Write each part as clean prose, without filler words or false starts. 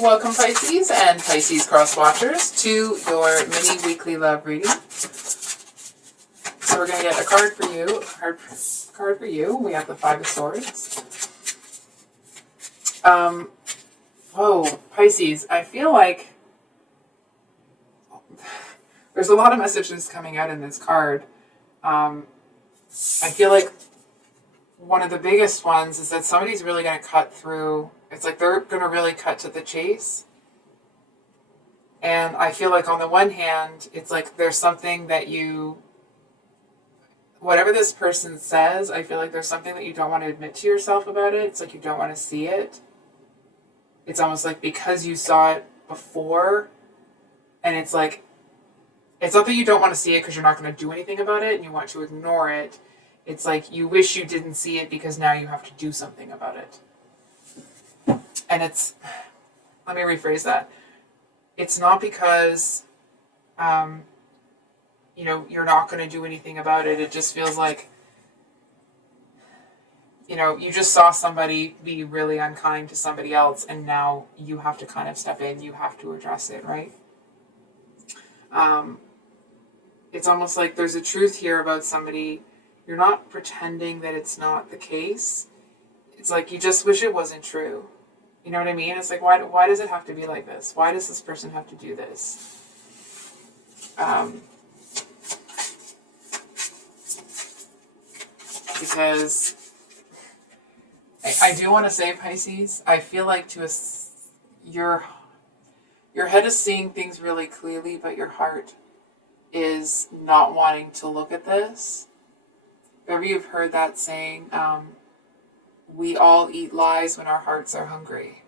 Welcome Pisces and Pisces cross watchers to your mini weekly love reading. So we're going to get a card for you. Card for you. We have the Five of Swords. Whoa, Pisces. I feel like there's a lot of messages coming out in this card. I feel like one of the biggest ones is that somebody's really going to cut through. It's like they're going to really cut to the chase. And I feel like on the one hand, it's like there's something that whatever this person says, I feel like there's something that you don't want to admit to yourself about it. It's like you don't want to see it. It's almost like because you saw it before, and it's like, it's not that you don't want to see it because you're not going to do anything about it and you want to ignore it. It's like you wish you didn't see it because now you have to do something about it. And it's, let me rephrase that. It's not because, you're not going to do anything about it. It just feels like, you just saw somebody be really unkind to somebody else and now you have to kind of step in. You have to address it, right? It's almost like there's a truth here about somebody. You're not pretending that it's not the case. It's like you just wish it wasn't true. You know what I mean? It's like, why does it have to be like this? Why does this person have to do this? Because I do want to say, Pisces, I feel like your head is seeing things really clearly, but your heart is not wanting to look at this. Maybe you've heard that saying, we all eat lies when our hearts are hungry.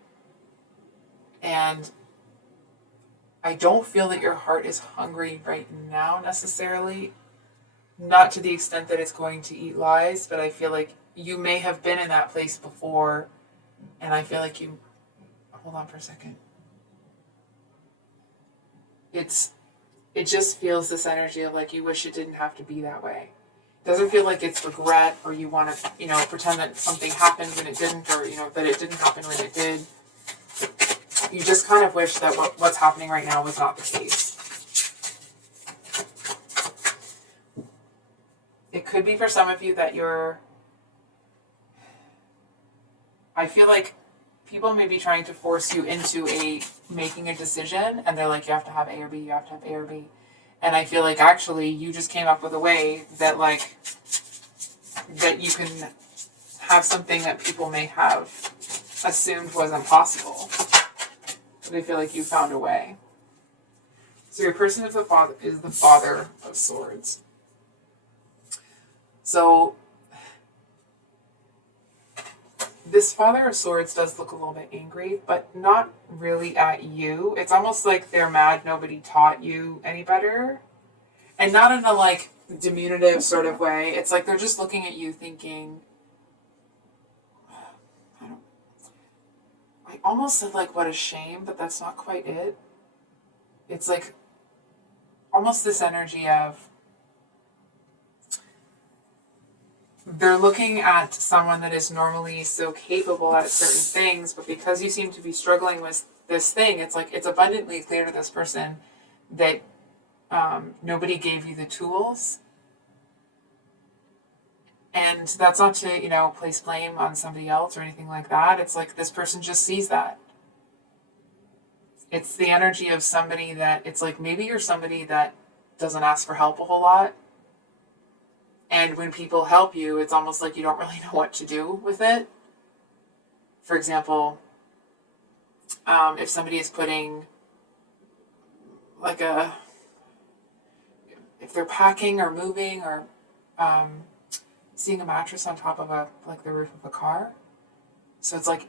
And I don't feel that your heart is hungry right now necessarily. Not to the extent that it's going to eat lies, but I feel like you may have been in that place before. And I feel like hold on for a second. It just feels this energy of like you wish it didn't have to be that way. It doesn't feel like it's regret or you want to, pretend that something happened when it didn't, or, that it didn't happen when it did. You just kind of wish that what's happening right now was not the case. It could be for some of you that I feel like people may be trying to force you into making a decision, and they're like, you have to have A or B, you have to have A or B. And I feel like actually you just came up with a way that that you can have something that people may have assumed wasn't possible. But I feel like you found a way. So your person is the Father of Swords. So this Father of Swords does look a little bit angry, but not really at you. It's almost like they're mad nobody taught you any better. And not in a diminutive sort of way. It's like they're just looking at you thinking, I almost said what a shame, but that's not quite it. It's like almost this energy of they're looking at someone that is normally so capable at certain things, but because you seem to be struggling with this thing, it's like it's abundantly clear to this person that nobody gave you the tools. And that's not to, place blame on somebody else or anything like that. It's like this person just sees that. It's the energy of somebody that, it's like maybe you're somebody that doesn't ask for help a whole lot. And when people help you, it's almost like you don't really know what to do with it. For example, if somebody is putting if they're packing or moving or seeing a mattress on top of the roof of a car. So it's like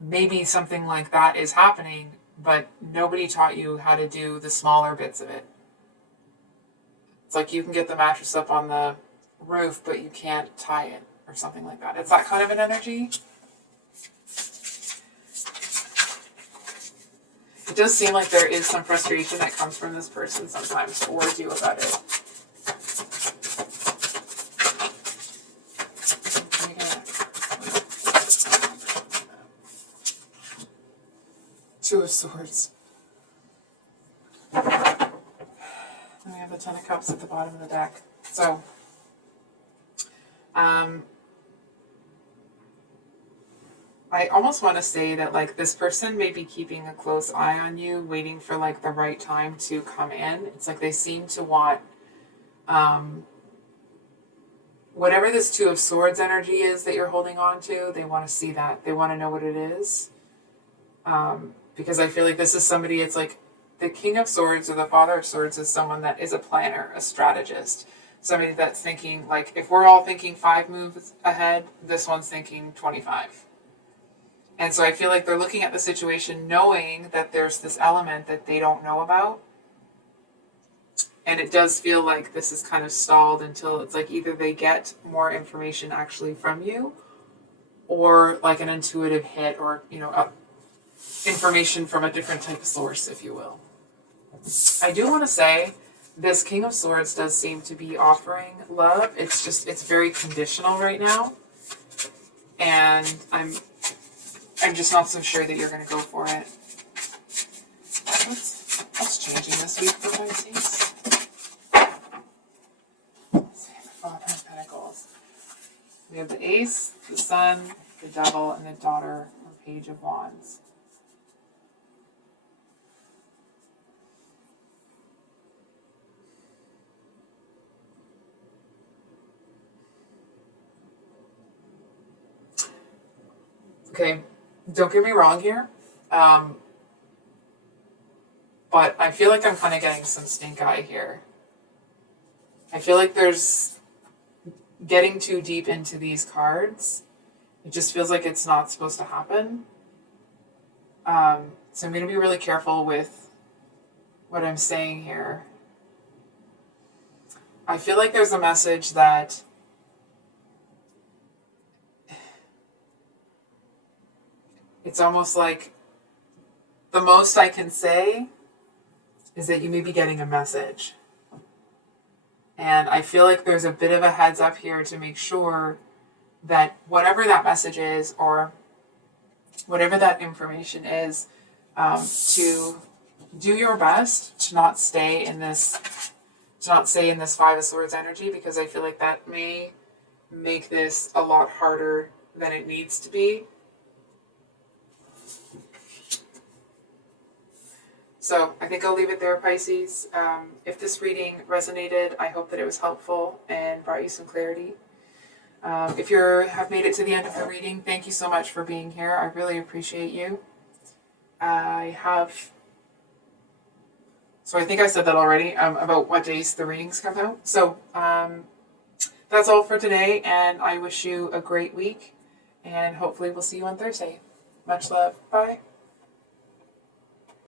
maybe something like that is happening, but nobody taught you how to do the smaller bits of it. It's like you can get the mattress up on the roof, but you can't tie it or something like that. It's that kind of an energy. It does seem like there is some frustration that comes from this person sometimes towards you about it. Two of Swords. And we have the Ten of Cups at the bottom of the deck. So, I almost want to say that, like, this person may be keeping a close eye on you, waiting for, like, the right time to come in. It's like they seem to want, whatever this Two of Swords energy is that you're holding on to, they want to see that. They want to know what it is. Because I feel like this is somebody, it's like the King of Swords or the Father of Swords is someone that is a planner, a strategist. Somebody that's thinking, like, if we're all thinking 5 moves ahead, this one's thinking 25. And so I feel like they're looking at the situation knowing that there's this element that they don't know about. And it does feel like this is kind of stalled until it's like either they get more information actually from you, or like an intuitive hit, or, you know, information from a different type of source, if you will. I do want to say this King of Swords does seem to be offering love. It's very conditional right now. And I'm just not so sure that you're going to go for it. What's changing this week for Pisces? Let's see, the Father of Pentacles. We have the Ace, the Sun, the Devil, and the Daughter, or Page of Wands. Okay, don't get me wrong here, but I feel like I'm kind of getting some stink eye here. I feel like there's getting too deep into these cards. It just feels like it's not supposed to happen. So I'm going to be really careful with what I'm saying here. I feel like there's a message that it's almost like the most I can say is that you may be getting a message. And I feel like there's a bit of a heads up here to make sure that whatever that message is, or whatever that information is, to do your best to not stay in this Five of Swords energy, because I feel like that may make this a lot harder than it needs to be. So I think I'll leave it there, Pisces. If this reading resonated, I hope that it was helpful and brought you some clarity. If you have made it to the end of the reading, thank you so much for being here. I really appreciate you. So I think I said that already, about what days the readings come out. So that's all for today, and I wish you a great week, and hopefully we'll see you on Thursday. Much love. Bye.